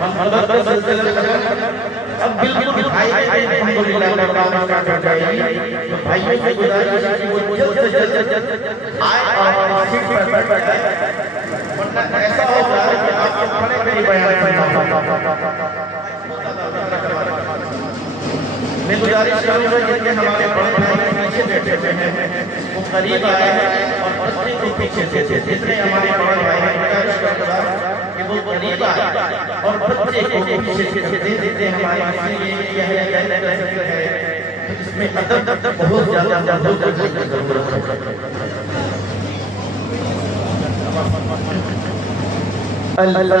हम अल्लाह के सिलसिले में अब बिल्कुल भाई अल्हम्दुलिल्लाह का काम स्टार्ट हो जाएगी। तो भाइयों से गुजारिश है कि वो जल्द से जल्द आए और सीट पर बैठ जाए, वरना ऐसा होगा कि आपको खड़े खड़े बयान करना होगा। मैं गुजारिश करूंगा कि हमारे बड़े भाई पीछे बैठे हुए हैं वो करीब आए और बच्चे को पीछे से जितने हमारे बड़े भाई हैं गुजारिश करूंगा कि वो करीब आए और बच्चे को पीछे से दे देते हमारे इसलिए यह है इसमें अदब बहुत ज्यादा जरूरत है। अल्लाह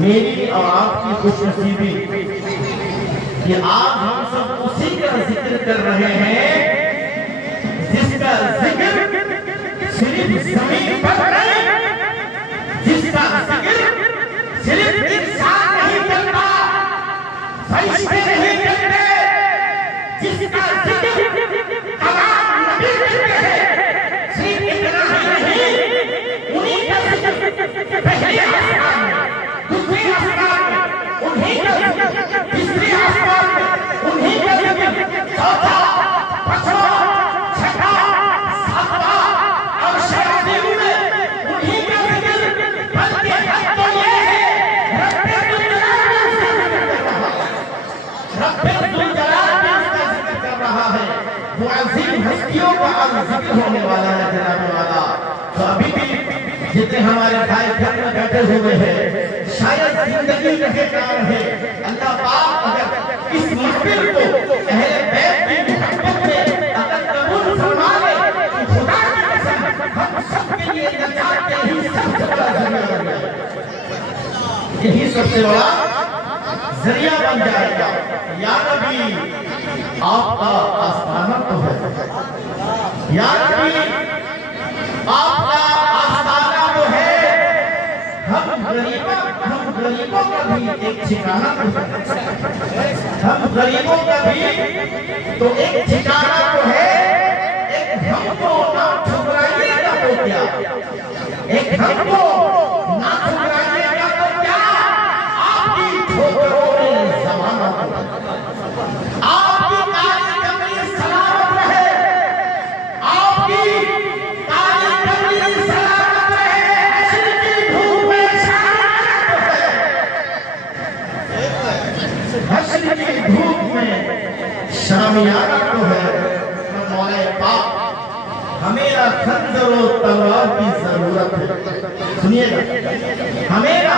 मेरी और आपकी खुशनसीबी कि आज हम सब उसी का जिक्र कर रहे हैं जिसका जिक्र सिर्फ जमीन पर नहीं, जिसका जिक्र सिर्फ इंसान नहीं करता, फरिश्ते नहीं करते, जिसका जिक्र तमाम नबी करते हैं। सिर्फ इतना ही नहीं, उन्हीं का जिक्र पहले आसमान में, दूसरे आसमान में उन्हीं का जिक्र, तीसरे आसमान में उन्हीं का जिक्र, चौथा, पांचवा, छठा, सातवां और शयातीन में उन्हीं का जिक्र। बल्कि अब तो ये है रब्बे दुल जलाल भी उसका जिक्र कर रहा है। वो अजीम हस्तियों का जिक्र होने वाला है जनाब वाला। तो अभी भी जितने हमारे भाई घर में बैठे हुए हैं, शायद जिंदगी रहे ना रहे, अल्लाह पाक अगर इस महफिल को अहले बैत की मोहब्बत में अगर कबूल फरमा ले तो खुदा की कसम हम सब के लिए यही सबसे बड़ा जरिया बन जाएगा। या नबी आपका आस्थाना तो है, या नबी आपका आस्थाना तो है, हम गरीबों का भी एक ठिकाना तो है, हम गरीबों का भी तो एक ठिकाना तो है। एक हमको ना ठुकराइएगा तो क्या, एक हमको ना ठुकराइएगा तो क्या, आपकी ठोकरों में जमाना हो, आपकी काली कमीज सलामत रहे, आपकी काली कमीज सलामत रहे, हश्र की धूप में शामियाना तो है, हश्र की धूप में शामियाना तो है। मौला पाक हमें ना खंजर और तलवार की जरूरत है, सुनिएगा, हमें ना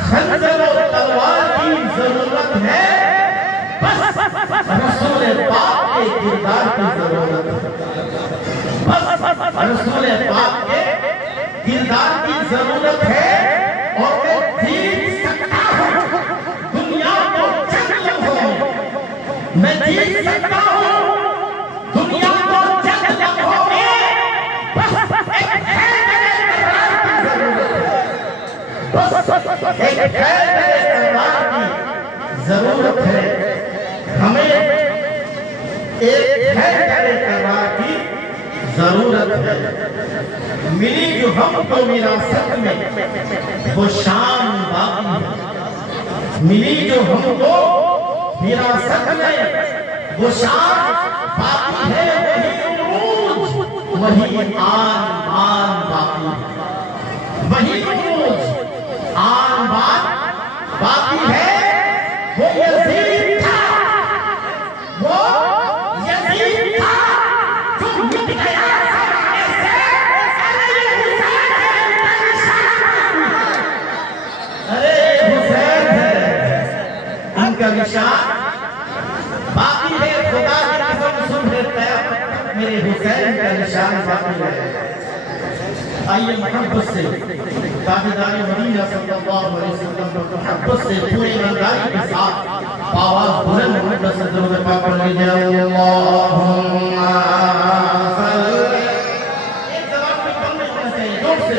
खंजर और तलवार की जरूरत है, बस रसूल पाक के किरदार की जरूरत है, बस रसूल पाक के किरदार की जरूरत है। और मैं जीत सकता हूँ दुनिया को चंद लम्हों में, मैं जीत सकता हूँ दुनिया को चंद लम्हों में, बस एक जरूरत है, हमें एक तलवार की जरूरत है। मिली जो हमको विरासत में वो शान बाकी है, मिली जो हमको विरासत में वो शान बाकी है, वही आन बान बाकी है, वही आन बान बाकी है। वो यजीद था, वो यजीद था जो मिट गया ज़माने से, अरे हुसैन है उनका निशान, अरे हुसैन है उनका निशान बाकी है। खुदा की कसम सुन लेते हैं, मेरे हुसैन का निशान बाकी है। आइए मोहब्बत से ताबेदारी मदीना सल्लल्लाहु अलैहि वसल्लम को मोहब्बत से पूरी ईमानदारी के साथ आवाज बुलंद मोहब्बत से दुरूद पाक पढ़ लीजिए। अल्लाहुम्मा सल्ली, एक जवाब में कम नहीं होना चाहिए, जोर से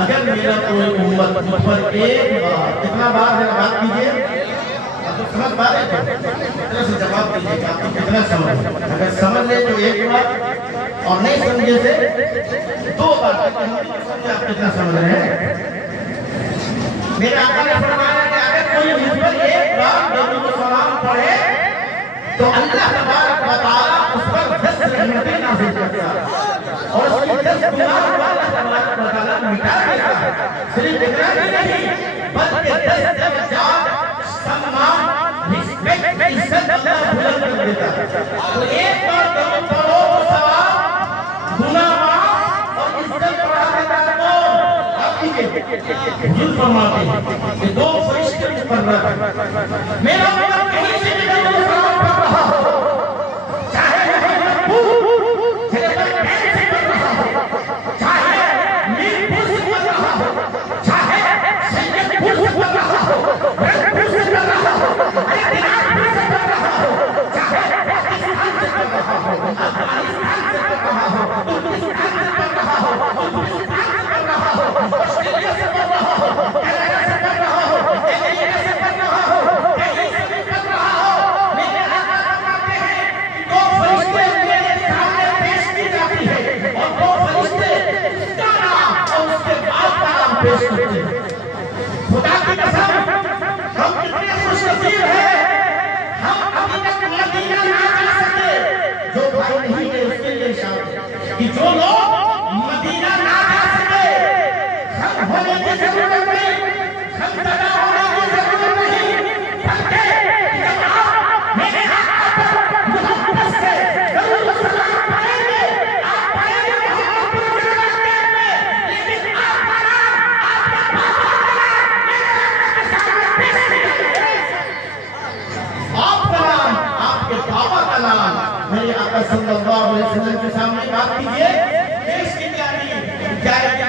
अगर मेरा कोई उम्मत पर एक बार, कितना बार है बात कीजिए, अब तो समझ पा रहे थे, इतना से जवाब दीजिए आप कितना समझ, अगर समझ ले तो एक बार और नहीं समझे से 2 बार, समझे आप कितना समझ रहे हैं। मेरे आका ने फरमाया कि अगर कोई मुझ पर एक बार दरूद सलाम पढ़े तो अल्लाह तबारक व तआला उस पर 10 रहमतें नाज़िल करता है और उसकी 10 गुनाह अल्लाह तबारक व तआला मिटा देता है। सिर्फ इतना ही नहीं बल्कि 10 दर्जात, सम्मान, रिस्पेक्ट, इज्जत अल्लाह बुलंद कर देता है। तो एक बार दरूद पढ़ो तो सवाब, गुनाह माफ और इज्जत बढ़ा देता है। हुजूर फरमाते हैं कि 2 फरिश्ते मुकर्रर हैं, मेरा मतलब कहीं से भी दरूद सलाम पढ़ रहा हो, चाहे चाहे मीरपुर से पढ़ रहा हो, चाहे सैयदपुर से पढ़ रहा हो, रंगपुर से पढ़ रहा हो, दिनाजपुर से पढ़ रहा हो, चाहे पाकिस्तान से पढ़ रहा हो, अफगानिस्तान से पढ़ रहा हो, तुर्किस्तान से पढ़ रहा हो, उज़्बेकिस्तान से पढ़ रहा हो, ऑस्ट्रेलिया से पढ़ रहा हो, कनाडा से पढ़ रहा हो, अमेरिका से पढ़ रहा हो, कहीं से भी पढ़ रहा हो, मेरे आका फरमाते हैं 2 फरिश्ते मेरे सामने पेश की जाती है और 2 फरिश्ते उसका नाम और उसके बाप का नाम पेश करते हैं। खुदा की कसम हम कितने खुशनसीब हैं, हम अभी तक मदीना ना जा सके। जो भाई नहीं गए उसके लिए इशारा कि जो लोग मदीना ना जा सके, हम होने की जरूरत नहीं, हम तदा होने की जरूरत नहीं, बल्कि जब आप मेरे आका पर मोहब्बत से दरूद सलाम पढ़ेंगे, आप पढ़ेंगे मोहब्बत में, लेकिन आपका नाम, आपके बाबा का नाम मेरे आका के सामने पेश किया जाएगा। आपका नाम, आपके बाबा का नाम मेरे आका सल्लल्लाहु अलैहि वसल्लम के सामने बात कीजिए, पेश की जाएगी।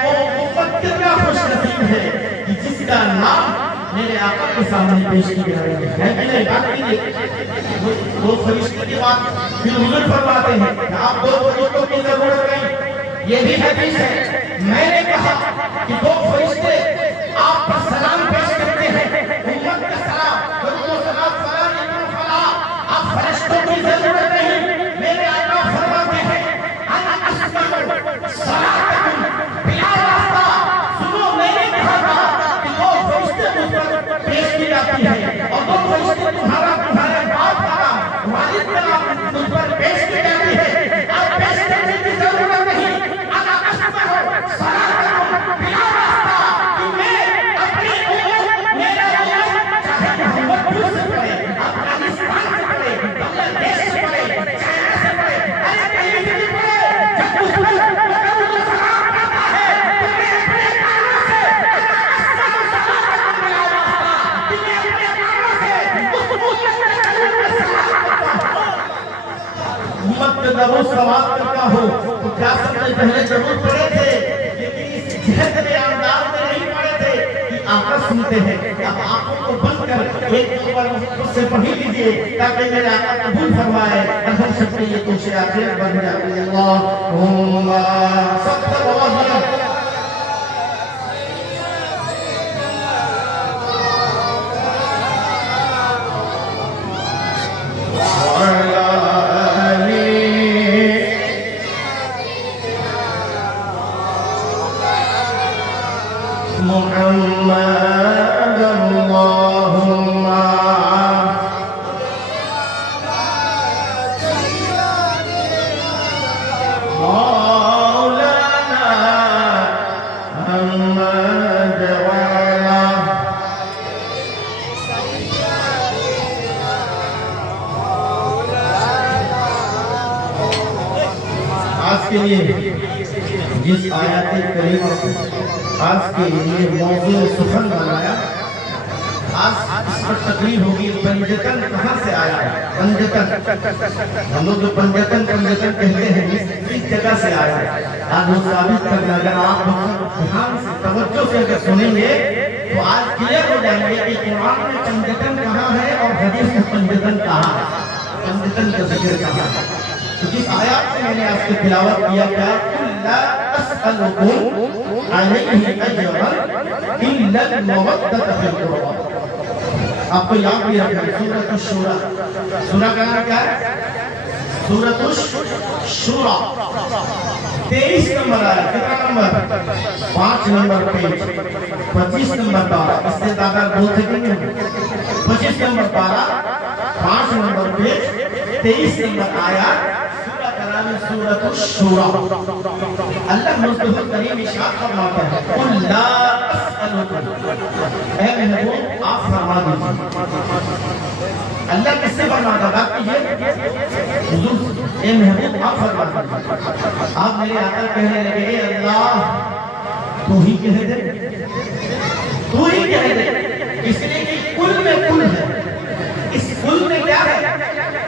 वो उम्मत कितना खुशनसीब है कि जिसका नाम मेरे आका के सामने पेश किया जाएगा। है कि नहीं? बात कीजिए। वो फरिश्ते की बात फिर हुजूर फरमाते हैं कि आप 2 फरिश्तों की जरूरत नहीं। ये भी हदीस है, मैंने कहा कि 2 फरिश्ते आप पर सलाम पेश करते हैं, उम्मत का सलाम, दरूद सलाम, सलाम अलैकुम फला, आप फरिश्तों की जरूरत नहीं। मेरे आका फरमाते हैं अना अस्माउ सलातकुम बिला वास्ता, सुनो मैंने कहा था कि 2 फरिश्ते मुझ पर पेश की जाती है और 2 फरिश्ते तुम्हारे बाप का नाम, वालिद का नाम मुझ पर पेश की जाती है। आप पेश करने की जरूरत नहीं। अना अस्माउ सलातकुम बिला वास्ता, कि मैं अपनी उम्मत, मेरा उम्मत चाहे मोहम्मदपुर से पढ़े, अफगानिस्तान से पढ़े, बांग्लादेश से पढ़े, चाइना से पढ़े, अरे कहीं से भी पढ़े, जब उस पर दरूद सलाम आता है तो मैं अपने कानों से अना अस्माउ सलातकुम बिला वास्ता, कि मैं अपने कानों से उस उम्मत के दरूद सलाम करता हूं, उम्मत पे दरूद सलाम करता हूं। तो क्या सबसे पहले दरूद पढ़े थे, लेकिन इस जहद में अंदाज में नहीं पढ़े थे कि आका सुनते हैं। अब आंखों को बंद कर एक बार उससे पढ़ लीजिए ताकि मेरे आका कबूल फरमाए और हम सबके लिए कुछ आखिर बन जाए। अल्लाहुम्मा सल्लल्लाहु अलैहि मुहम्मद अल्लाहुम्मा मौलाना मुहम्मद वाला। आज के लिए जिस आयत करीम आज के लिए मौजूद सुखन बनाया, आज इस पर तकलीफ होगी। पंजतन कहाँ से आया है? पंजतन, हम लोग जो पंजतन कहते हैं इस जगह से आया है। आज वो साबित करना, अगर आप ध्यान से तवज्जो से अगर सुनेंगे तो आज क्लियर हो जाएंगे कि कुरान में पंजतन कहाँ है और हदीस में पंजतन कहाँ है, पंजतन का जिक्र कहाँ है। तो जिस आयत में मैंने आपसे तिलावत किया क्या असअलुकुम अलैहि अजरन इल्ला अल-मवद्दत फिल क़ुरबा। आपको याद भी रखना सूरत अश-शूरा, सूरा का नाम क्या है? सूरत अश-शूरा 23 नंबर आया। कितना नंबर? 5 नंबर पेज 25 नंबर पारा। इससे ज्यादा बोल सकेंगे? 25 नंबर पारा 5 नंबर पेज 23 नंबर आया। सूरा का नाम है सूरत अश-शूरा। अल्लाह मुस्तफ़ा करीम इरशाद फरमाता है कुल ला असअलुकुम, ऐ महबूब आप फरमा दीजिए। अल्लाह किससे फरमाता? बात कीजिए हुजूर, ए महबूब आप फरमा दीजिए। आप मेरे आका कहने लगे अल्लाह तू ही कह दे, तू ही कह दे, इसलिए कि कुल में कुल है। इस कुल में क्या है?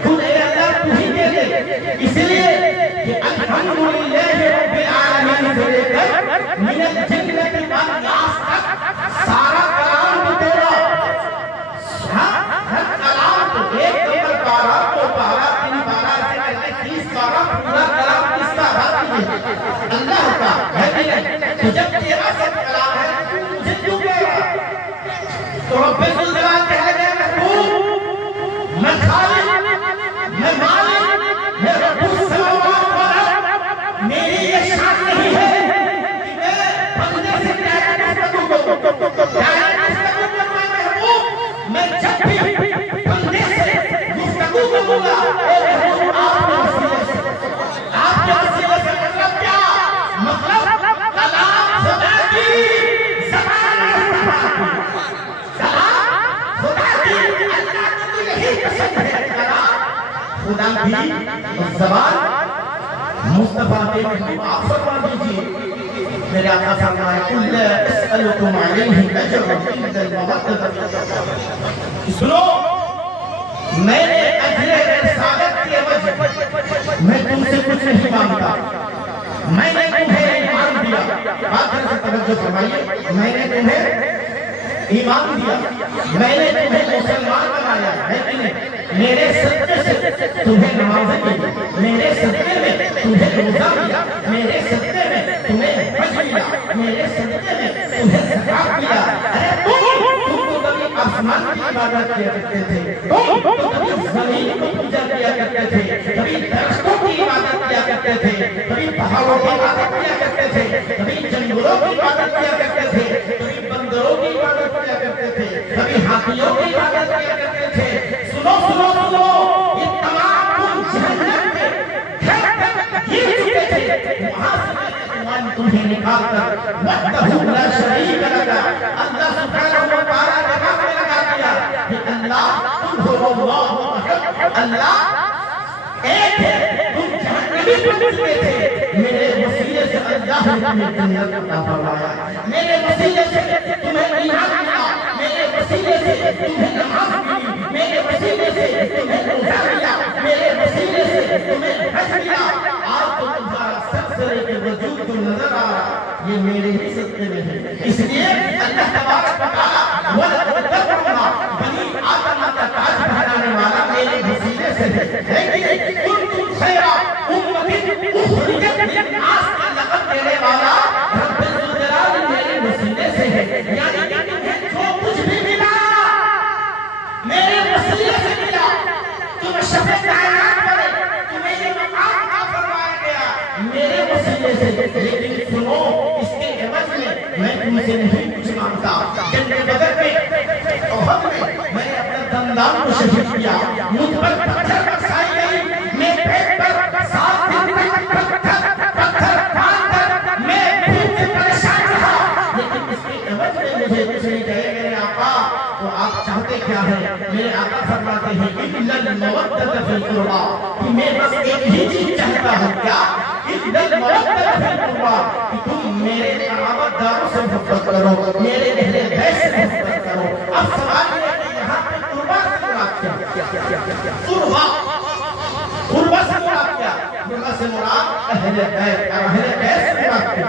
कुल है अल्लाह तू ही कह दे, इसलिए कि अल्हम्दुलिल्लाह रब्बिल आलमीन से लेकर मिनल जन्नति वन नास तक सारा कलाम भी तेरा। हर कलाम तो एक नंबर पारा, दो पारा, 3 पारा से लेकर 30 पारा पूरा कलाम किसका? अल्लाह का है कि नहीं? तो जब तेरा सब कलाम है मुझे क्यों कह रहा? तो रब्बुल जलाल कह रहे हैं मैं खालिक, मैं मालिक, मैं रब्बुस समावात वल अर्द। मेरी ये शान नहीं है कि मैं बंदे से डायरेक्ट गुफ्तगू करूं। मैं महबूब, मैं जब भी बंदे से गुफ्तगू करूंगा आपके वसीले से मतलब क्या? मतलब कलाम खुदा की ज़बान है, कलाम खुदा की। अल्लाह को यही पसंद है, कलाम खुदा की ज़बान। मुस्तफा के आप फरमा दीजिए मेरे आका फरमाए कुल असअलुकुम अलैहि अजरन इल्ला अल-मवद्दत। सुनो, मैंने अजरे रिसालत की एवज मैं तुमसे कुछ नहीं मांगता। मैंने तुम्हें ईमान दिया, बात से तवज्जो फरमाइए, मैंने तुम्हें ईमान दिया, मैंने तुम्हें मुसलमान बनाया है कि नहीं? मेरे सदक़े से तुम्हें नमाज़ें दी, मेरे सदक़े में तुम्हें रोज़ा दिया, मेरे सदक़े में तुम्हें हज किया, मेरे सदक़े में तुम्हें ज़कात दिया। अरे तुम तो कभी आसमान की इबादत किया करते थे, तुम तो कभी ज़मीन को पूजा किया करते थे, कभी दरख्तों की इबादत किया करते थे, कभी पहाड़ों की इबादत किया करते थे, कभी जंगलों की इबादत किया करते थे, कभी बंदरों की इबादत किया करते थे, कभी हाथियों की इबादत किया करते थे। सुनो सुनो सुनो, ये तमाम तुम जहन्नम में गिर चुके थे, वहां से तुम्हें निकाल कर वहदहू ला शरीक लगा अल्लाह सुब्हानहू व तआला के नाम में लगा दिया कि अल्लाह तुम हो अल्लाहु अहद, अल्लाह एक है। तुम जहन्नमी बन चुके थे, मेरे वसीले से अल्लाह ने तुम्हें जन्नत अता फरमाया, मेरे वसीले से तुम्हें ईमान मिला, मेरे वसीले से तुम्हें नमाज मिली, मेरे वसीले से तुम्हें रोज़ा मिला, मेरे वसीले से तुम्हें हज मिला। आज तो तुम्हारा सबसे वजूद जो नजर आ रहा ये मेरे ही सदक़े में है। इसलिए अल्लाह तबारक व तआला बनी आदम का ताज पहनाने वाला मेरे वसीले से है कि नहीं? कुंतुम खैरा उम्मतिन उखरिजत लिन्नास का लक़ब देने वाला रब्बुल जलाल मेरे वसीले से है। यानी तुम्हें जो कुछ भी मिला मेरे वसीले से मिला। तुम शफ़े कायनात बने, तुम्हें ये मकाम अता फरमाया गया मेरे वसीले से। लेकिन सुनो, इसके एवज में मैं तुमसे नहीं कुछ मांगता। जंग बदर में ओहद में मैंने अपना दमदाम को शहीद किया, मुझ पर पत्थर बरसाई गई, मैं पेट पर 7 दिन तक पत्थर बांधकर मैं भूख से परेशान रहा। लेकिन इसके एवज में मुझे कुछ नहीं कहे मेरे आका। तो आप चाहते क्या है? मेरे आका फरमाते हैं इल्ला अल-मवद्दत फिल क़ुरबा, कि मैं बस एक ही चीज चाहता हूं। क्या? इल्ला अल-मवद्दत फिल क़ुरबा, कि तुम मेरे क़राबतदारों से मोहब्बत करो, मेरे अहले बैत से मोहब्बत करो। अब सवाल ये है कि यहाँ पे क़ुरबा से मुराद क्या? क़ुरबा क़ुरबा से मुराद क्या? क़ुरबा से मुराद अहले बैत, अहले बैत से मुराद क्या?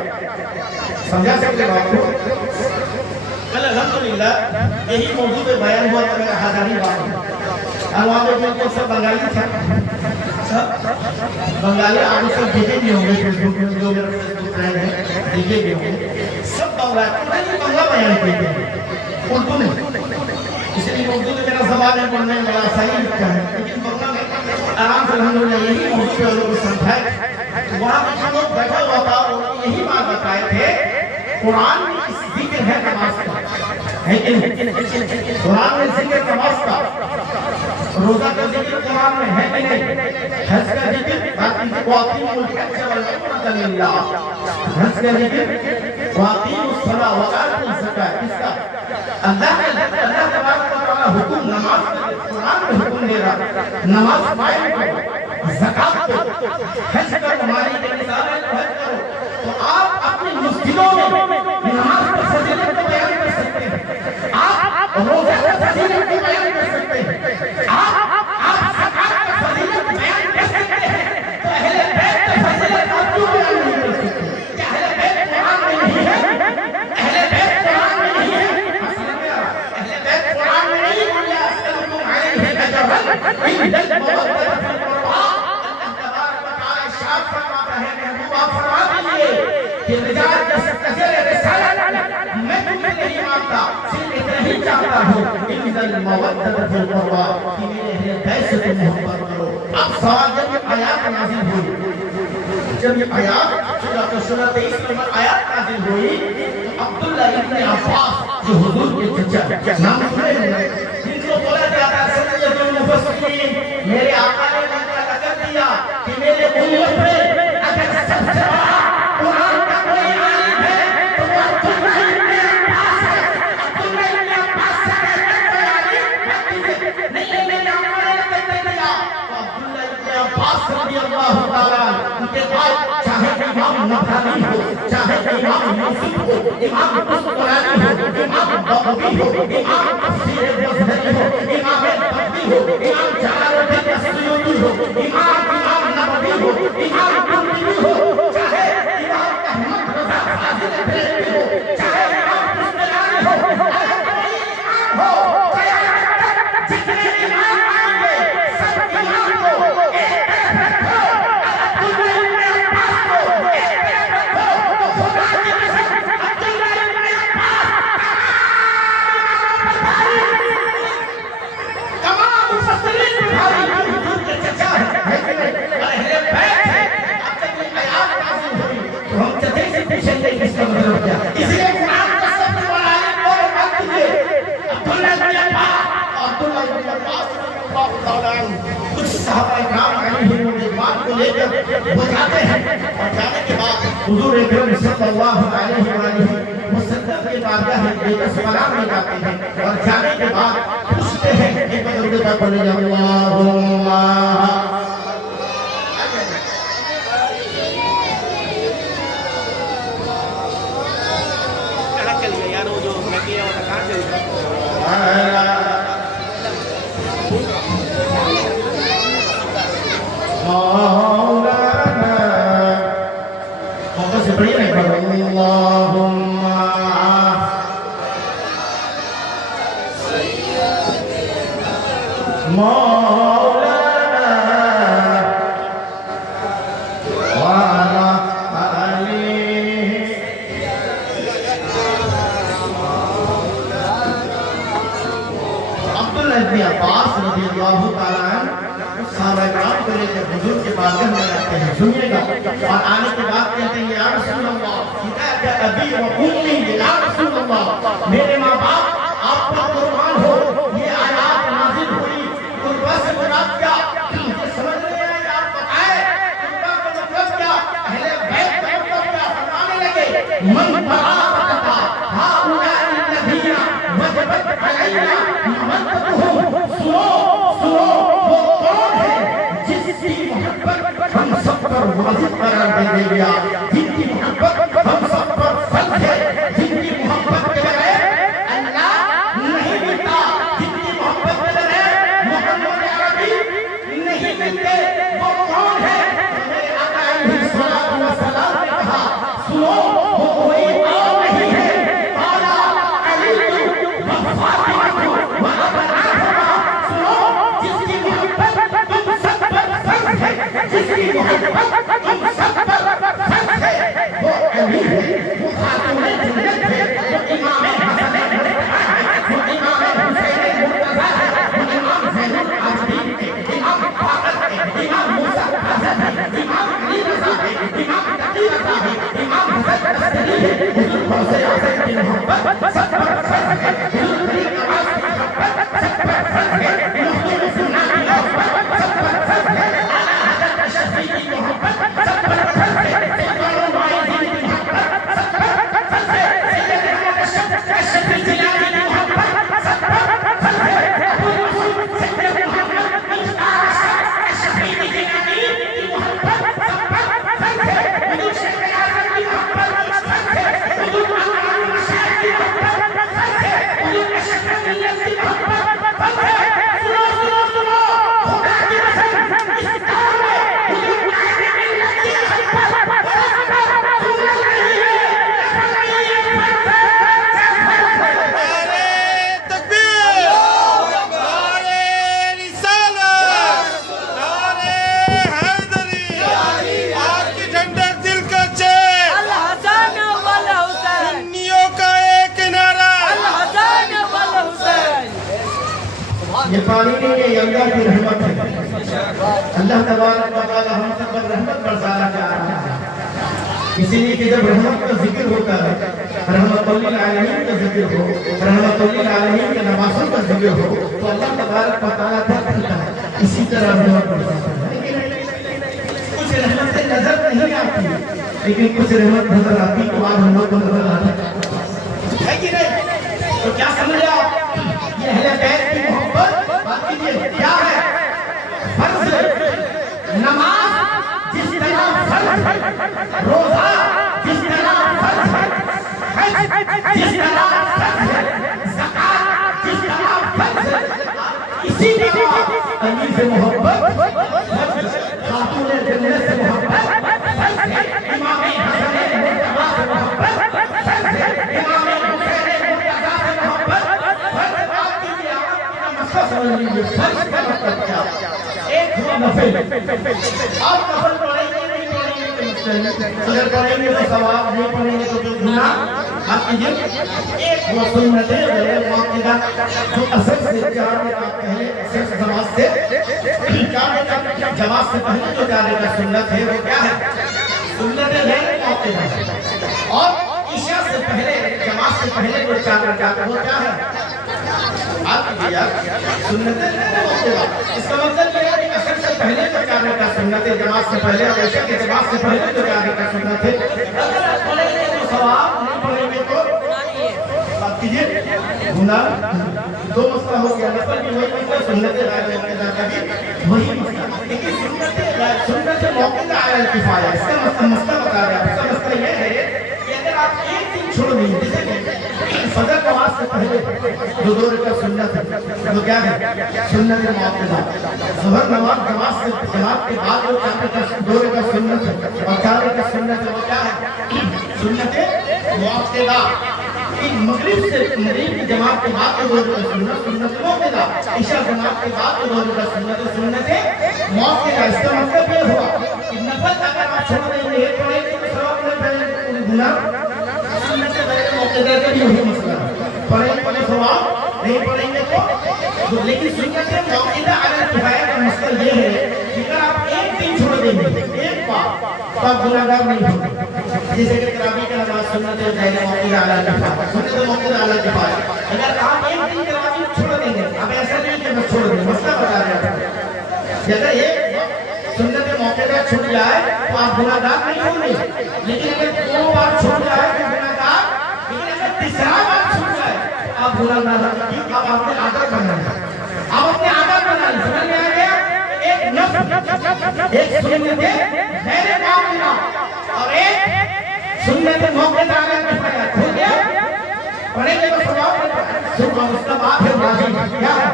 समझा सकते हो आपको? कल अल्हम्दुलिल्लाह यही मौजू पे बयान हुआ था मेरा हजारी बात, और वहाँ पे जो सब बंगाली था अच्छा, बंगाली आप सब देखे भी होंगे फेसबुक में, जो मेरा फेसबुक फ्रेंड है देखे भी होंगे, सब बंगला बयान करते हैं, उर्दू नहीं। इसलिए उर्दू में मेरा सवाल है पढ़ने में बड़ा सही लगता है, लेकिन बंगला में आराम से अल्हम्दुलिल्लाह यही उर्दू के लोगों को समझाए। वहाँ पे जो लोग बैठा हुआ था उन्होंने यही बात बताए थे, कुरान में इस जिक्र है नमाज का, है कि नहीं? कुरान में जिक्र नमाज का, रोजा का जिक्र कुरान में है कि नहीं? हज का जिक्र, वाक़ीमुल हज वल उम्रता लिल्लाह, हज का जिक्र, वाक़ीमुस सलाह व आतुज़ ज़कात, किसका? अल्लाह तबारक व तआला हुक्म नमाज का कुरान में हुक्म दे रहा, नमाज कायम करो, ज़कात दो, हज करो, माली के निसाब है हज करो। तो आप अपनी मस्जिदों में नमाज की फजीलत को बयान कर सकते हैं, आप रोज़े की फजीलत को बयान कर सकते हैं, आप ज़कात की फजीलत बयान कर सकते हैं, तो अहले बैत की फजीलत आप क्यों बयान नहीं कर सकते? क्या अहले बैत कुरान में नहीं है? अहले बैत कुरान में नहीं है? अहले बैत कुरान में नहीं है? अस्सलामुअलैकुम अलैहि अजरन इंदल मवद्दत फिल कुरबा। अल्लाह तबारक व तआला इरशाद फरमाता है, महबूबा फरमा दीजिए कि रिजाल कसेरे रिसालत मैं तुम्हें नहीं मांगता, सिर्फ इतना ही चाहता हूँ, इंदल मवद्दत फिल कुरबा, कि मेरे अहले बैत से तुम मोहब्बत करो। अब सवाल, जब ये आयत नाज़िल हुई, जब ये आयत सूरह 23 नंबर आयत नाज़िल हुई, अब्दुल्लाह इब्न अब्बास जो हुजूर के चचा नाम सुने हैं, जिनको बोला जाता है सैयदुल मुफस्सिरीन, मेरे आका ने मौका लगा दिया कि मेरे उम्मत में अगर सबसे बड़ा कुरान का कोई आलिम है तो वो अब्दुल्लाह इब्न अब्बास है। अब्दुल्लाह इब्न अब्बास से कोई आलिम नहीं, मेरे आका ने लगा दिया। तो अब्दुल्लाह इब्न अब्बास रज़ियल्लाहु ताला उनके बाद चाहे इमाम नबवी हो, चाहे इमाम यूसुफ हो, इमाम कुरानी हो, इमाम बगवी हो, इमाम तफसीर मज़हरी हो, इमाम बगवी हो, इमाम जलालुद्दीन अस्सुयूती हो, इमाम नबवी हो, इमाम कुरतुबी हो, चाहे इमाम अहमद रज़ा फाज़िल बरेलवी हो, चाहे इमाम कुश्तलानी हो, अगर कोई इमाम हो, क़यामत तक जितने इमाम आएंगे सब इमाम को एक तरफ रखो, अब्दुल्लाह इब्न अब्बास को एक तरफ रखो, तो खुदा की कसम अब्दुल्लाह इब्न अब्बास तमाम मुफस्सिरीन में भारी हुजूर के चचा है कि नहीं? और अहले बैत है। अब जब ये आयत नाज़िल हुई तो हम चचे से पूछेंगे इसका मतलब क्या? इसलिए कुरान का सबसे बड़ा आलिम और बात कीजिए अब्दुल्लाह इब्न अब्बास। अब्दुल्लाह इब्न अब्बास रज़ियल्लाहु ताला अन्हु कुछ सहाबा इकराम अलैहिम रिज़वान को लेकर वो जाते हैं, और जाने के बाद हुजूर अकरम सल्लल्लाहु अलैहि वसल्लम के बारगाह में बेकस सलाम लगाते हैं, और जाने के बाद पूछते हैं एक बंदे का पढ़े अल्लाहुम्मा कहां चल गया यार, वो जो मैं किया वो कहां चल गया? मौलाना मौका से बढ़िया नहीं पढ़ अल्लाहुम्मा मौलाना वाला आली। अब्दुल्लाह इब्न अब्बास रज़ियल्लाहु ताला अन्हु सहाबा इकराम को लेकर हुजूर के बारगाह में आते हैं, सुनिएगा, और आने के बाद कहते हैं या रसूल अल्लाह, फिदाका अबी व उम्मी, या रसूल अल्लाह, मेरे माँ बाप आप पर कुर्बान हो। ये आयत नाज़िल हुई, कुर्बा से मुराद क्या? समझ नहीं आया, आप बताएं कुर्बा का मतलब क्या? अहले बैत का मतलब क्या? फरमाने लगे मन बराअता हाउलाइ नबीना वजबत अलैना ममतहुम। सुनो सुनो, वो कौन है जिसकी मोहब्बत हम सब पर वाजिब करार दे दिया, जिनकी मोहब्बत हम सब पर फर्ज है, जिनकी मोहब्बत के बगैर अल्लाह नहीं मिलता, जिनकी मोहब्बत के बगैर मोहम्मद अरबी नहीं मिलते, वो कौन है? मेरे आका अलैहिस्सलातु वस्सलाम ने कहा सुनो, वो कोई और नहीं है, आला अली व फातिमा व अबनाहुमा। सुनो, जिसकी मोहब्बत तुम सब पर फर्ज है, ये पानी नहीं है, ये अल्लाह की रहमत है। अल्लाह तबारक व तआला हम सब पर रहमत बरसाना चाह रहा है। इसीलिए कि जब रहमत का जिक्र होता है, रहमतुल लिल आलमीन का जिक्र हो, रहमतुल लिल आलमीन के नवाज़ों का जिक्र हो, तो अल्लाह तबारक व तआला करता है। इसी तरह रहमत बरसाता है। कुछ रहमतें नजर नहीं आती, लेकिन कुछ रहमत नजर आती तो आज हम लोग को नजर आती है कि नहीं? तो क्या समझ आप? ये अहले बैत की मोहब्बत क्या है? फर्ज नमाज जिस तरह फर्ज है, रोजा जिस तरह फर्ज है, हज जिस तरह फर्ज है, ज़कात जिस तरह फर्ज है, इसी तरह अली से मोहब्बत खातून जन्नत से मोहब्बत, इमाम हसन मुर्तज़ा से मोहब्बत, इमाम हुसैन मुर्तज़ा से मोहब्बत। समझ लीजिए फर्ज का मतलब क्या? एक हुआ नफल। आप नफल पढ़ेंगे नहीं पढ़ेंगे तो मसला, अगर पढ़ेंगे तो सवाब, नहीं पढ़ेंगे तो जो गुनाह। आप कीजिए एक हुआ सुन्नत है मुअक्कदा, जो असर से 4 रकात पहले असर नमाज से 4 रकात जमात से पहले जो 4 रकात सुन्नत है वो क्या है? सुन्नत है मुअक्कदा। और इशा से पहले जमात से पहले जो 4 रकात वो क्या है? सुन्नत है। इसका मतलब ये है कि असर से पहले जो 4 रकात सुन्नत है, जमात से पहले और इशा के जमात से पहले जो 4 रकात सुन्नत है, अगर आप पढ़ेंगे तो सवाब, नहीं पढ़ेंगे तो बात कीजिए गुनाह। दो मसला हो गया, नफल भी वही मसला, सुन्नत है मुअक्कदा का भी वही मसला। लेकिन सुन्नत मुअक्कदा अला किफाया, इसका मसला बता रहे हैं। इसका मसला ये है कि अगर आप एक दिन छोड़ देंगे, जैसे फजर नमाज से पहले जो 2 रकात सुन्नत है वो क्या है? सुन्नत मुअक्कदा। ज़ोहर नमाज जमात से जमात के बाद जो 4 रकात 2 रकात सुन्नत है और 4 रकात सुन्नत है वो क्या है? सुन्नत मुअक्कदा। मगरिब से मगरिब की जमात के बाद जो 2 रकात सुन्नत मुअक्कदा, इशा जमात के बाद जो 2 रकात सुन्नत मुअक्कदा। इसका मतलब ये हुआ कि नफल अगर आप छोड़ देंगे, एक पढ़ेंगे तो सवाब नहीं पढ़ेंगे तो गुनाह। सुन्नत मुअक्कदा का भी यही मसला है, पढ़ेंगे तो सवाब, नहीं पढ़ेंगे तो। लेकिन सुन्नत मुअक्कदा अला किफाया का मसला ये है कि अगर आप एक दिन छोड़ देंगे, एक बार, तो आप गुनाहगार नहीं होंगे। जैसे कि तरावी की नमाज सुन्नत मुअक्कदा अला किफाया, सुन्नत मुअक्कदा अला किफाया। अगर आप एक दिन तरावी छोड़ देंगे, अब ऐसा नहीं कि बस छोड़ देंगे, मसला बता रहे हैं। अगर एक सुन्नत मुअक्कदा छूट जाए तो आप गुनाहगार नहीं होंगे, लेकिन अगर 2 बार छूट जाए तो गुनाहगार, लेकिन अगर तीसरा बार छूट जाए तो आप गुनाहगार। आप अपने आदत बनाएं, आप अपने आदत बनाएं। समझ में आ गया? एक नफ्ल, एक सुन्नत गैर मुअक्कदा और एक सुन्नत मुअक्कदा अला किफाया। हो गया? पढ़ेंगे तो सवाब। सुबह उसका बात है वाजिब। क्या है?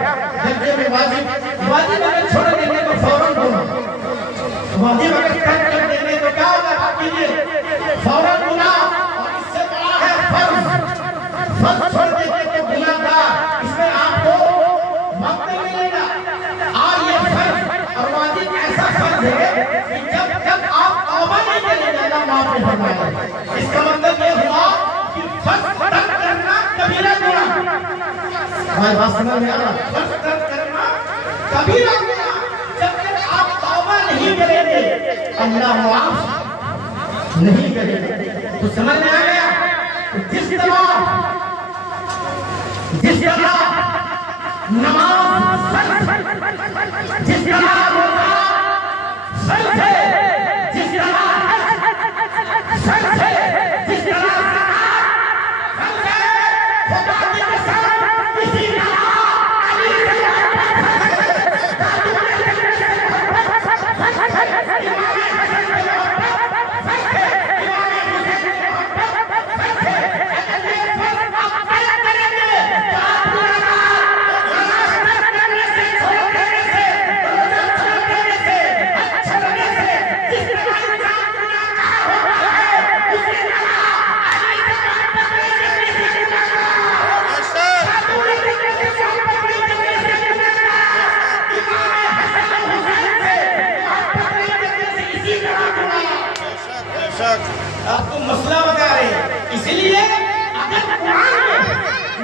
दर्जे में वाजिब। वाजिब अगर छोड़ देंगे तो फौरन गुनाह, वाजिब अगर तर्क कर देंगे तो क्या होगा? आप कीजिए फौरन गुनाह। और इससे बड़ा है फर्ज। फर्ज छोड़ देंगे तो गुनाहगार। इसमें आपको वक्त नहीं मिलेगा। और ये फर्ज और वाजिब ऐसा फर्ज है कि जब आप तौबा नहीं करेंगे अल्लाह माफ नहीं फरमाएगा। इसका मतलब ये हुआ कि फर्ज तर्क करना कबीरा गुनाह। भाई बात समझ में आ रहा? फर्ज तर्क करना कबीरा गुनाह। जब तक आप तौबा नहीं करेंगे अल्लाह माफ नहीं करेगा। तो समझ में आ गया? तो जिस तरह जिस तरह नमाज जिस तरह रोजा सर से, जिस तरह सर से, जिस तरह खुदा की कसम इसी तरह आपको मसला बता रहे हैं। इसलिए अगर कुरान में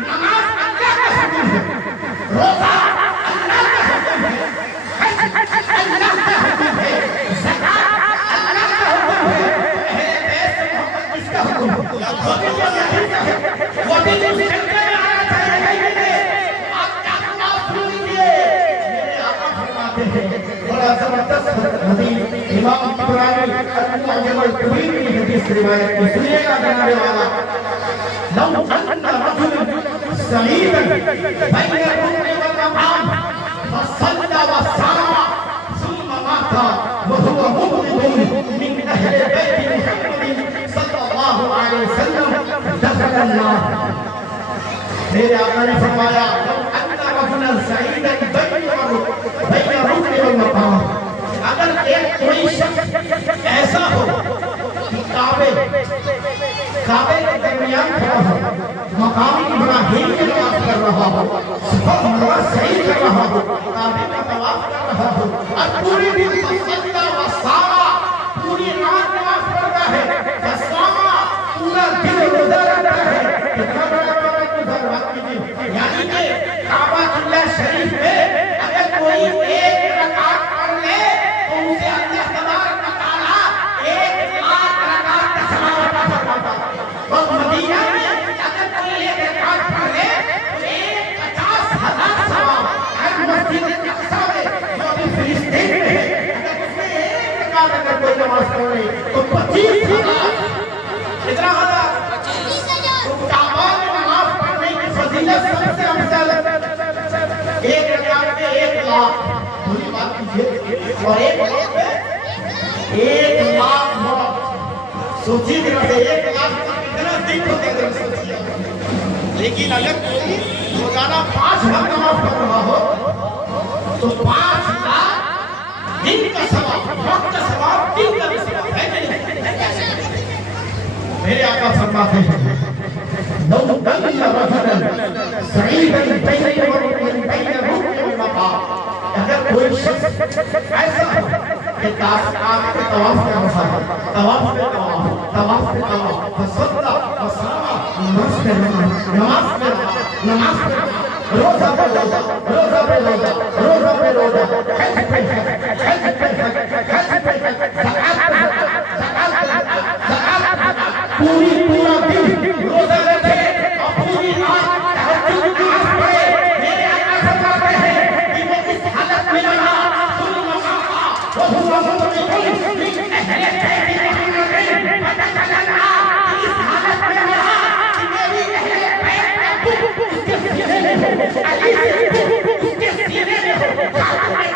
नमाज अल्लाह का हुक्म है, रोजा अल्लाह का हुक्म है, हज अल्लाह का हुक्म है, ज़कात अल्लाह का हुक्म है, अहले बैत मोहम्मद किसका हुक्म है? वो भी मुस्लिम में आना चाहिए। आप क्या नमाज सुनिए, मेरे आका फरमाते हैं, बड़ा जबरदस्त हदीस इमाम इब्राहिम अल-मुअज्जम कबीर की हदीस रिवायत की सुनिएगा जनाबे वाला। लौ अन्ना रजुलन सईदन बैन रुकनि व मकाम फसल्ला व सामा सुम्मा माता व हुवा मुबग़िदुन मिन अहli बैत मुहम्मद सल्लल्लाहु अलैहि वसल्लम दखल अन्नार। मेरे आका ने फरमाया लौ अन्ना रजुलन सईदन बैन रुकनि व मकाम, अगर एक कोई शख्स ऐसा हो कि काबे के दरमियान खड़ा हो, मकाम इब्राहिम की नमाज कर रहा हो, सफा मरवा सही कर रहा हो, काबे का तवाफ कर रहा हो, और पूरी दिन सजदा व सामा, पूरी रात नमाज पढ़ता है, सामा पूरा दिन रोजा रखता है, कितना बड़ा बात कीजिए। यानी कि काबा शरीफ में अगर कोई एक रकात पढ़ ले तो उसे अल्लाह तबारक व तआला 1,00,000 रकात का सवाब अता फरमाता है। और मदीना में अगर कोई एक रकात पढ़ ले तो 50,000 सवाब। हर मस्जिद अक्सा में जो भी फिलिस्तीन में है, अगर उसमें एक रकात अगर कोई नमाज पढ़ ले तो 25,000, कितना होगा? 25,000। तो काबा में नमाज पढ़ने की फजीलत सबसे अफजल, एक रकात में 1,00,000। पूरी बात कीजिए। और 1,00,000 मौत, सोचिए जरा से 1,00,000 कितना दिन होते हैं सोचिए। लेकिन अगर कोई रोजाना 5 बार नमाज पढ़ रहा हो तो 5,00,000 दिन का सवाब, वक्त का सवाब, दिन का भी सवाब है। मेरे आका फरमाते हैं लौ अन्ना रजुलन सईदन बैन रुकनि व मकाम, अगर कोई शख्स ऐसा हो कि काबे के तवाफ कर रहा है, तवाफ पे तवाफ फसल्ला व सामा, नमाज पे रोजा पे रोजा, रोजा पे रोजा, रोजा पे रोजा, हज पे हज, हज पे हज, हज पे हज, पूरा दिन रोजा रखे और पूरी रात तहज्जुद की नमाज पढ़े। मेरे आका फरमाते हैं कि वो इस हालत में रहा, सुन्ना माता व हुवा मुबग़िदुन मिन अहli बैत मुहम्मद फदखल अन्नार, इस हालत में रहा कि मेरी अहले बैत उसके सीने में हो, अली से उसके सीने में हो, काबा के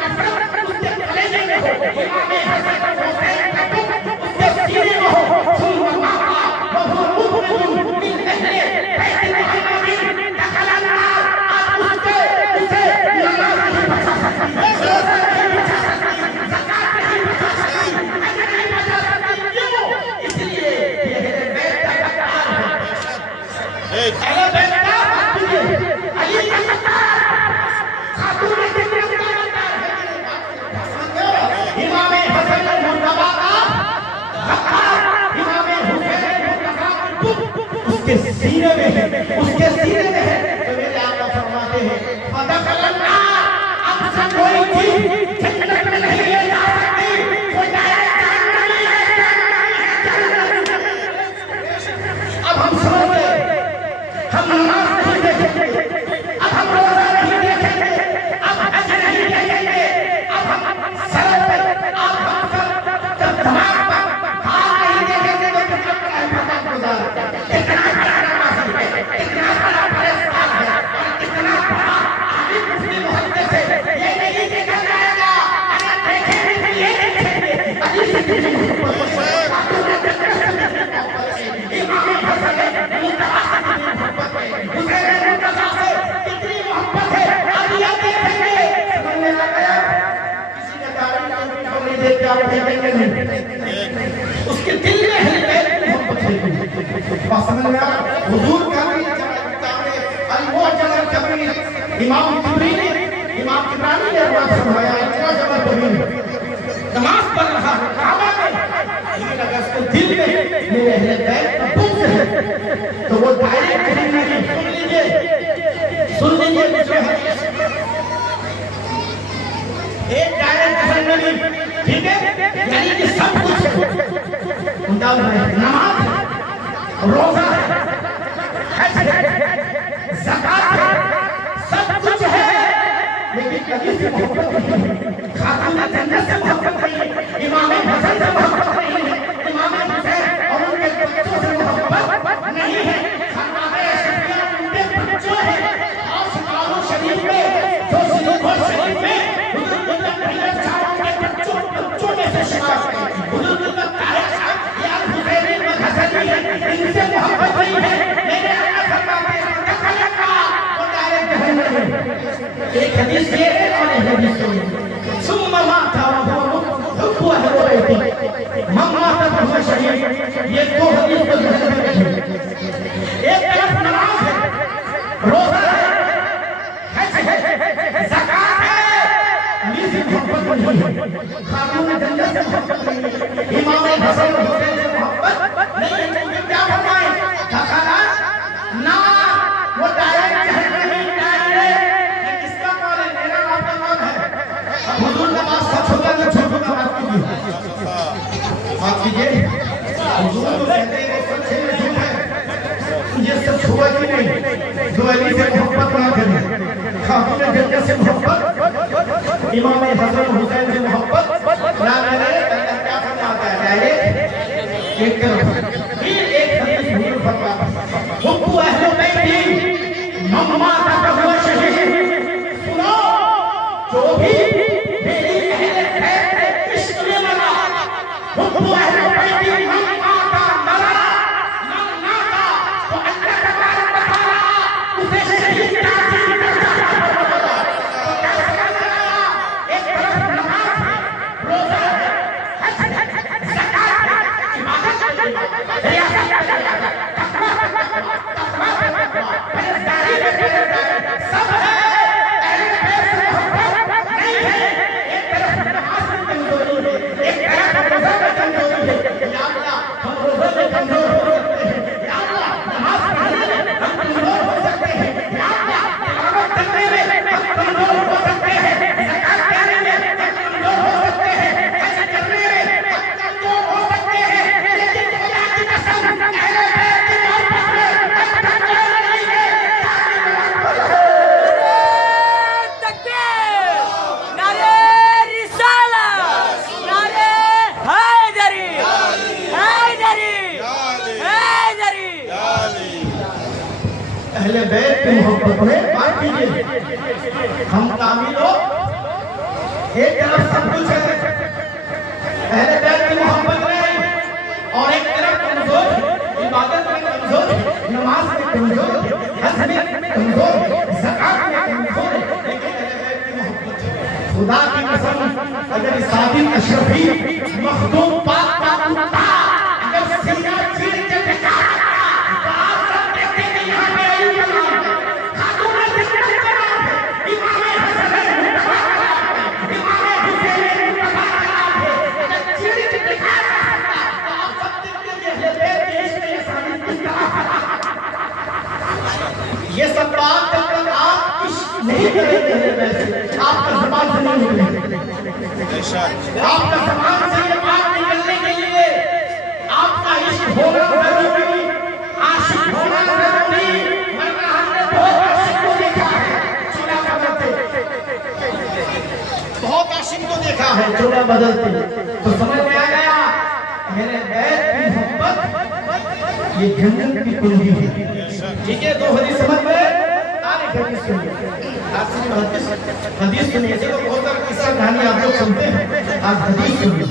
नफरत उसके कलेजे में हो, इमाम हसन हुसैन उसके सीने में हो, सुन्ना माता व हुवा मुबग़िदुन मिन अहली बैत मुहम्मद दखल अन्नार। आप उसे नमाज नहीं बचा सकती, रोज़ा नहीं बचा सकती, ज़कात नहीं बचा सकती, हज नहीं बचा सकती। क्यों? इसलिए ये अहले बैत का हक़दार है। अहले बैत का हक़दार है, अली का हक़दार, खातून ज़िंदगी का हक़दार है। इमाम हसन मुर्तज़ा का हक़दार, इमाम हुसैन मुर्तज़ा उसके सीने में है, उसके सीने में है। तो मेरे आका फरमाते हैं फदखल अन्नार, अब से कोई चीज जन्नत में नहीं ले जा सकती, कोई डायरेक्ट जहन्नम नहीं है, जहन्नम। अब हम समझ गए, हम नमाज नहीं देखेंगे, अब हम रोजा नहीं देखेंगे, अब हज नहीं देखेंगे, अब हम सर पे, अब हम जब दिमाग पर हाथ नहीं देखेंगे तो कितना बड़ा इबादत गुजार है, कितना बड़ा नमाज़ी है, कितना बड़ा परहेज़गार है, कितना बड़ा आलिम मुस्लिम मुहद्दिस है, ये नहीं देखा जाएगा। अगर देखेंगे तो ये देखेंगे, अली से उसके दिल में मोहब्बत है। समझ में आ हुजूर का भी इमाम तिबरी ने बात समझाया, इतना जबरदस्त नमाज पढ़ रहा है काबा में, लेकिन अगर उसके दिल में मेरे अहले बैत का बुग़्ज़ है तो वो डायरेक्ट कहेंगे कि सुन लीजिए मुझे एक डायरेक्ट कहेंगे, ठीक है, यानी कि सब कुछ है, नमाज रोजा हज ज़कात सब कुछ है, लेकिन कभी से मोहब्बत नहीं, खातून जन्नत से मोहब्बत नहीं, इमाम हसन से मोहब्बत नहीं है, इमाम हुसैन और उनके बच्चों से मोहब्बत नहीं है, खानकाह शरीफ उनके बच्चों है, और शिकारो शरीफ में जो सिलसिला शरीफ में हुजूर के बच्चों में से शिकार है, हुजूर के ताहिर साहब या हुसैनी व हसनी है, इनसे मोहब्बत नहीं है, मेरे आका फरमाते हैं तखलका वो डायरेक्ट जहन्नम में। एक हदीस ये है और एक हदीस ये है, सुम्मा माता हुब्बु अहल बैती मम्मा तब शहीद, ये दो हदीस को ध्यान में रखिए। एक तरफ नमाज है, रोजा है, हज है, ज़कात है, अली से मोहब्बत नहीं है, खातून जन्नत से मोहब्बत नहीं है, इमाम हसन और हुसैन से मोहब्बत नहीं है, क्या फरमाए दखला ना वो डायरेक्ट जहन्नम में हुजूर नमाज सच होगा ना झूठ होगा, बात कीजिए। हुजूर तो कहते हैं सच है झूठ है, ये सच हुआ कि नहीं, जो अली से मोहब्बत ना करे, खातून जन्नत से मोहब्बत, इमाम हसन हुसैन से मोहब्बत ना करे, क्या फरमाता है डायरेक्ट एक तरफ। फिर एक हदीस हुजूर फरमाता है हुब्बु अहल बैती मम्मा तब शहीद, सुनो जो भी अहले बैत की मोहब्बत में बात कीजिए। हम कामिल हो, एक तरफ सब कुछ है, अहले बैत की मोहब्बत में, और एक तरफ कमजोर, इबादत में कमजोर, नमाज में कमजोर, हज में कमजोर, ज़कात में कमजोर, लेकिन अहले बैत की मोहब्बत है। खुदा की कसम, अगर सादिक अशरफी मखदूम पाक का कुत्ता अगर सीना चीर के दिखा ये सब बात जब तक आप नहीं करेंगे, आपका ज़बान से नहीं निकलेगा, आपका ज़बान से ये बात निकलने के लिए आपका इश्क होना जरूरी, आशिक होना जरूरी, वरना हमने बहुत क्या है चोला बदलते, तो समझ में आ गया मेरे बैत की मोहब्बत ये जन्नत की कुंजी है। ठीक है, दो हदीस समझ में आने हदीस सुनिए, हदीस सुनिए। चलो बहुत सारा किस्सा कहानी आप लोग सुनते हैं, आज हदीस सुनिए।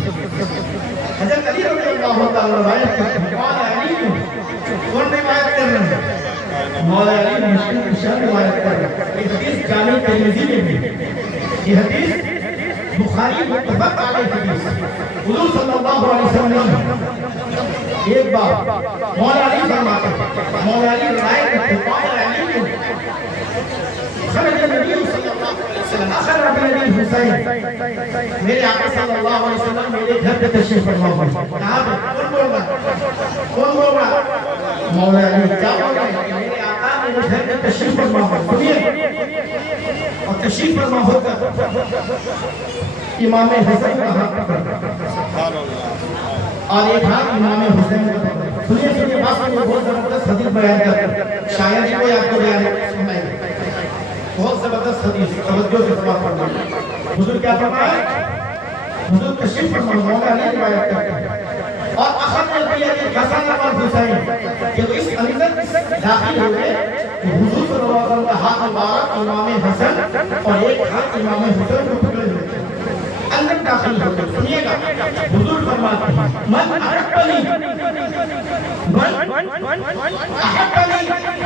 हज़रत अली रज़ियल्लाहु ताला रिवायत करते हैं, मौला अली कौन रिवायत कर रहे हैं? मौला अली मुश्किल कुशा रिवायत कर रहे हैं। ये हदीस जामी तिरमिज़ी में भी, ये हदीस बुखारी मुत्तफक अलैह हदीस। हुजूर सल्लल्लाहु अलैहि वसल्लम एक बार मौला अली फरमाते हैं, मौला अली रिवायत करते हैं, मौला अली खरज नबी सल्लल्लाहु अलैहि वसल्लम अखर बिन हुसैन, मेरे आका सल्लल्लाहु अलैहि वसल्लम मेरे घर पे तशरीफ फरमा हुए। कहां पे? कौन बोल रहा? मौला अली क्या बोल रहे हैं? मेरे आका मेरे घर पे तशरीफ फरमा हुए। सुनिए, और तशरीफ फरमा होकर इमाम हसन का हाथ पकड़ और एक हाथ इमाम हुसैन का पकड़। सुनिए सुनिए बात सुनिए, बहुत जबरदस्त हदीस बयान कर, शायद ही कोई आपको बयान सुनाएगा। बहुत जबरदस्त हदीस, तवज्जो से समाप्त करना। हुजूर क्या फरमाया? हुजूर तशरीफ फरमा, मौला अली रिवायत करते हैं, और अखर किया कि हसन और हुसैन जब इस अंदर दाखिल हुए तो हुजूर सल्लल्लाहु अलैहि वसल्लम का हाथ मुबारक इमाम हसन और एक हाथ इमाम हुसैन को पकड़े हुए अंदर दाखिल होते। सुनिएगा, हुजूर फरमाते हैं, मन अहब्बनी,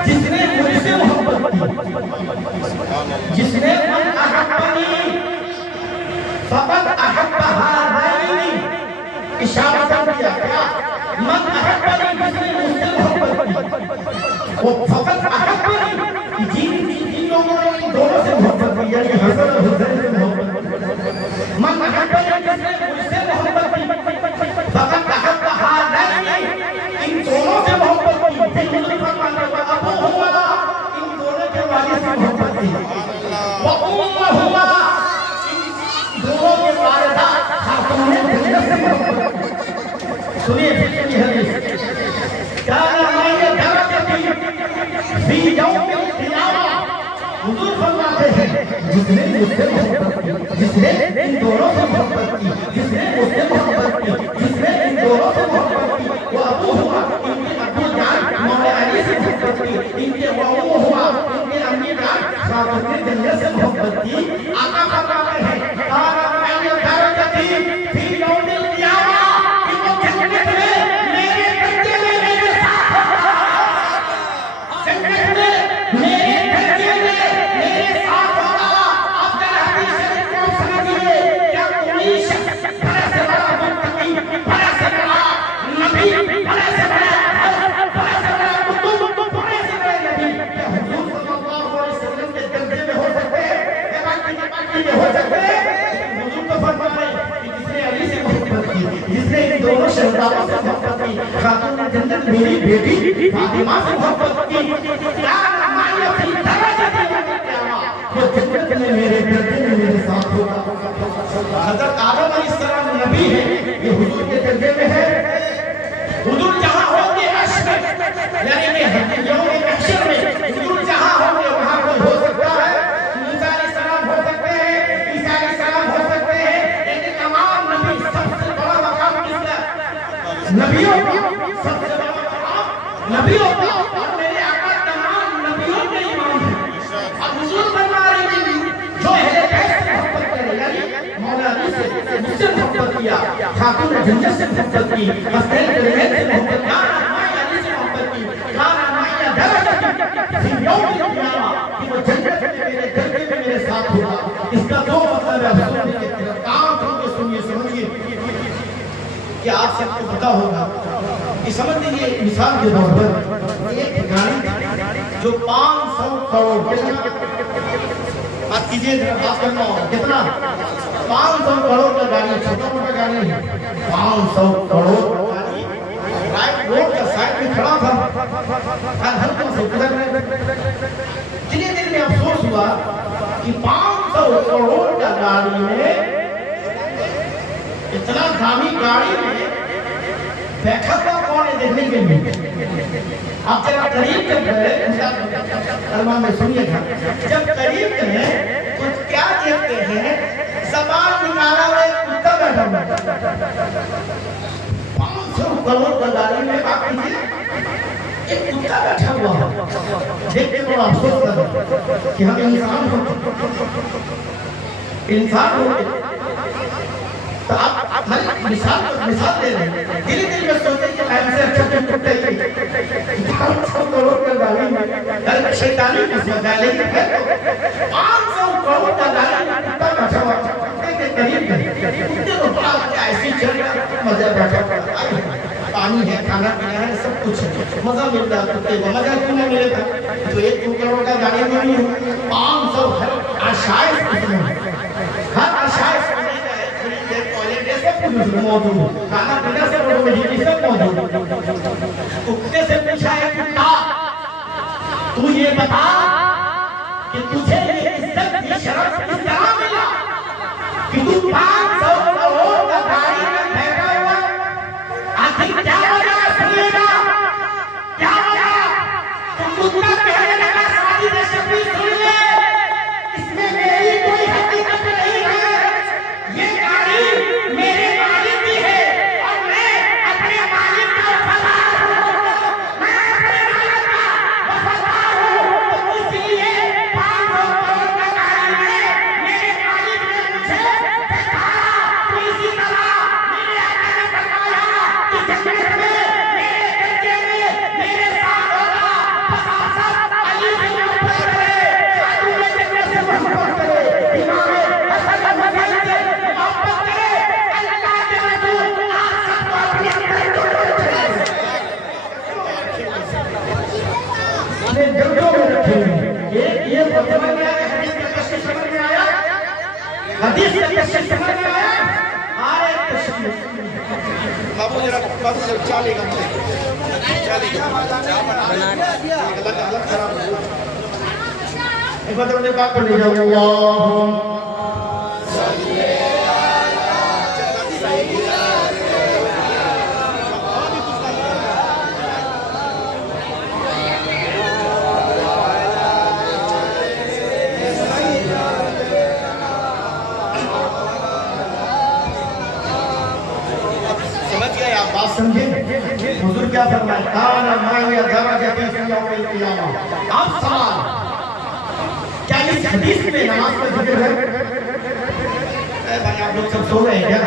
जिसने मुझसे मोहब्बत की, जिसने मन अहब्बनी फक़द अहब्ब हाज़ैनी, इशारा कर दिया क्या? मन अहब्बनी, जिसने मुझसे मोहब्बत की, वो फक़द अहब्बनी, जिन लोगों ने इन दोनों से मोहब्बत की, यानी हसन और हुसैन से मोहब्बत की, मन अहब्बनी, जिसने मुझसे मोहब्बत की, फक़द अहब्ब हाज़ैनी, इन दोनों से मोहब्बत की, हुजूर फरमाते हैं अबू हुआ, इन दोनों के वालिद से मोहब्बत की, व उम्मुहुमा, इन दोनों के वालिदा खातून जन्नत से मोहब्बत की। सुनिए फिर ये हदीस, काना माया दरजती फी यौमिल क़ियामा, हुजूर फरमाते हैं जिसने मुझसे मोहब्बत की, जिसने इन दोनों से मोहब्बत की, जिसने मुझसे मोहब्बत की, जिसने इन दोनों से मोहब्बत की, वो अबू हुआ, इनके अब्बू जान मौला अली से मोहब्बत की, इनके वो हुआ, इनके अम्मी जान खातून जन्नत से मोहब्बत की। आका फरमाते हैं काना माया दरजती फी यौमिल क़ियामा, कि वो जन्नत में मेरे दर्जे में मेरे साथ होगा, जन्नत में मेरे दर्जे में मेरे साथ होगा। अब जरा हदीस को समझिए, क्या कोई शख्स बड़ा से बड़ा मुत्तकी, बड़ा से बड़ा नबी, बड़ा से बड़ा बड़ा से बड़ा कुतुब, बड़े से बड़े नबी क्या हुजूर सल्लल्लाहु अलैहि वसल्लम के दर्जे में हो सकते हैं? बाकी में हो सकते हैं? हुजूर तो फरमा रहे हैं कि जिसने अली से मोहब्बत की, जिसने इन दोनों शहजादों से मोहब्बत की, खातून जन्नत मेरी बेटी फातिमा से मोहब्बत की, काना माया फी दरजती यौमिल क़ियामा, वो जन्नत में मेरे दर्जे में मेरे साथ होगा। हज़रत आदम अलैहिस्सलाम नबी है, ये हुजूर के दर्जे में है। हुजूर जहां होंगे अर्श में, यानी कि यौम महशर में हुजूर जहां होंगे वहां कोई हो सकता है। मूसा अलैहिस्सलाम हो सकते हैं, ईसा अलैहिस्सलाम हो सकते हैं, लेकिन तमाम नबी सबसे बड़ा मकाम किसका? नबियों का सबसे बड़ा मकाम नबियों का, और मेरे आका तमाम नबियों के इमाम हैं। और हुजूर फरमा रहे हैं जो अहले बैत से मोहब्बत करे, यानी मौला अली से मुझसे मोहब्बत किया, खातून जन्नत से मोहब्बत की, हसनैन करीमैन से मोहब्बत की, माया अली से मोहब्बत की, काना माया दरजती फी यौमिल क़ियामा, कि वो जन्नत में मेरे दर्जे में मेरे साथ होगा। इसका दो मतलब है, सुनिए काम करके सुनिए, समझिए कि आप सबको पता होगा कि समझ लीजिए मिसाल के तौर पर एक गाड़ी जो 500 करोड़, कितना बात कीजिए, बात करना होगा, कितना 500 करोड़ का गाड़ी, छोटा मोटा गाड़ी नहीं, 500 करोड़ का गाड़ी राइट रोड का साइड में खड़ा था, हल्का से गुजर रहे। धीरे धीरे में अफसोस हुआ कि 500 करोड़ का गाड़ी में, इतना दामी गाड़ी में बैठा हुआ कौन है देखने के लिए। आप जरा करीब जब गए में सुनिएगा, जब करीब गए तो क्या देखते हैं, ज़बान निकाला हुआ करोड़ का गाड़ी में आप कीजिए, एक कुत्ता बैठा हुआ है, देख के बड़ा अफसोस कर कि हम इंसान हो, तो आप मिसाल दे रहे हैं। धीरे धीरे में सोचते कि ऐसे अच्छा क्यों कुत्ते ही 500 करोड़ का गाड़ी में शैतानी किस्मत डाले है, 500 करोड़ का गाड़ी में कुत्ता बैठा हुआ के करीब कुत्ते को बड़ा ऐसी जगह मजा बैठा हुआ, पानी है, खाना पीना है, सब कुछ है, मजा मिलता है कुत्ते को, मजा क्यों नहीं मिलेगा? तो 1 करोड़ का गाड़ी में भी 500 आशाएं हर आशाएं मौजूद, खाना पीना से सब मौजूद। कुत्ते से पूछा है, कुत्ता तू ये बता कि तुझे ये इज्जत की शर्फ किस तरह मिला कि तू 500 करोड़ का गाड़ी में बैठा हुआ, आखिर क्या वजह सुनेगा, क्या वजह? तो कुत्ता कहने लगा, सारी रेसिपी सुन ले, इसमें मेरी कोई हकीकत नहीं है, ये गाड़ी मेरे मालिक की है और मैं अपने मालिक का वफादार हूँ, मैं अपने मालिक का वफादार हूँ। तो इसलिए 500 करोड़ का गाड़ी में मेरे मालिक ने मुझे देखा, तो इसी तरह मेरे आका ने फरमाया कि जन्नत में मेरे कब्जे में मेरे साथ होगा, फसाद अली से मोहब्बत करे, खातून जन्नत से मोहब्बत करे, इमाम हसन मदनी से मोहब्बत करे, अल्लाह के रसूल आप सबको अपने अंदर अपने दिलों में रखेंगे। एक ये समझ में आया, हदीस का तशरीह समझ में आया, हदीस का तशरीह समझ में आया, आए तशरीह बाबू जरा चालेगा गलत खराब एक बार अपने बाप पर ले जाओ, समझ गए आप, बात समझे? हुजूर क्या फरमाया, काना माया दरजती फी यौमिल क़ियामा। अब सवाल, क्या इस हदीस में नमाज का जिक्र है? भाई आप लोग सब सो गए क्या?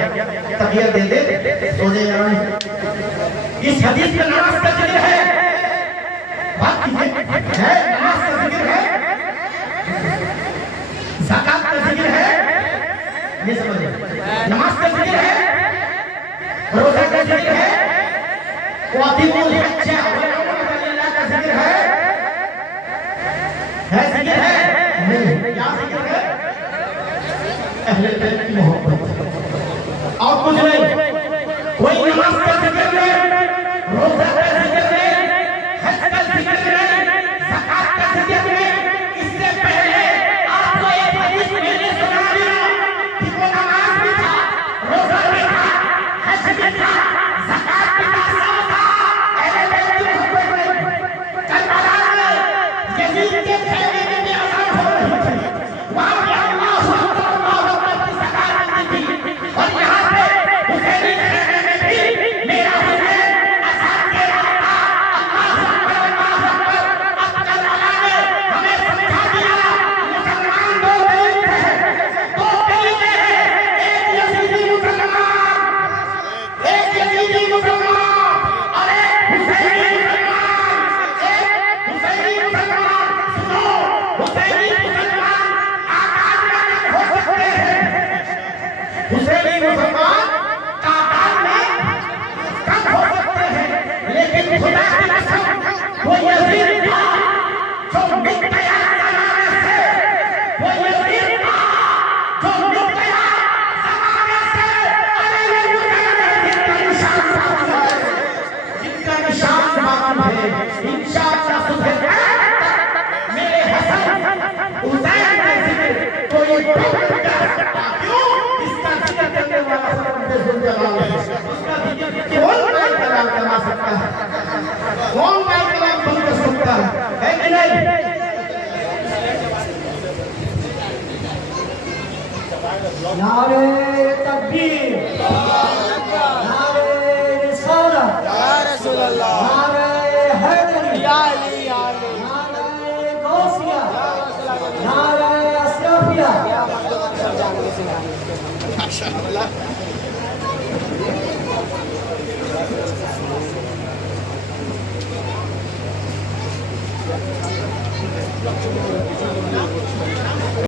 तकिया दे दे सो जाए। इस हदीस में नमाज का जिक्र है, बात कीजिए, है नमाज का जिक्र है, ज़कात का जिक्र है, ये समझिए, नमाज का जिक्र है, रोजा का जिक्र है, वातिबुल हज्ज वल्अमरा का जिक्र है जिक्र है नहीं, क्या जिक्र है? अहले बैत की मोहब्बत और कुछ नहीं। कोई नमाज का जिक्र नहीं, रोजा का जिक्र नहीं, हज का जिक्र नहीं, ज़कात का जिक्र नहीं। इससे पहले आपको ये हदीस मैंने सुना दिया कि वो नमाज भी था, रोजा भी था, हज भी था, ज़कात भी था, सब था। अहले बैत की मोहब्बत में करबला में यजीद के खेमे में भी अज़ान हो रही थी, वहाँ पे अल्लाहु अकबर की ज़कात मिलती थी, और यहाँ पे हुसैनी खेमे में भी मेरा हुसैन अज़ान दे रहा था। अल्लाहु अकबर। अब करबला ने हमें समझा दिया, मुसलमान दो तरीके हैं, एक यजीदी मुसलमान, एक यजीदी मुसलमान और एक हुसैनी मुसलमान। एक हुसैनी मुसलमान, सुनो, हुसैनी मुसलमान आकाश में हो सकते हैं, हुसैनी मुसलमान तादाद में कम हो सकते हैं, लेकिन खुदा की कसम वो यजीद था जो मिट गया ज़माने से, वो यजीद था जो मिट गया ज़माने से। अरे ये हुसैन है जिनका निशान बाकी है, जिनका निशान बाकी है, इंशाअल्लाह सुबह मेरे हसन हुसैन का जिक्र कोई नहीं कर सकता। क्यों? इसका जिक्र करने वाला सबसे ज़ुल्जलाल है, उसका जिक्र कौन माई कलाम करा सकता है, कौन माई कलाम बंद कर सकता है कि नहीं? नारे तकबीर, नारे रिसालत, अल्लाह नारे हैदरी या अली या अली नारे गौसिया नारे अशरफिया माशाअल्लाह